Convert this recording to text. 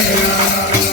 Yeah.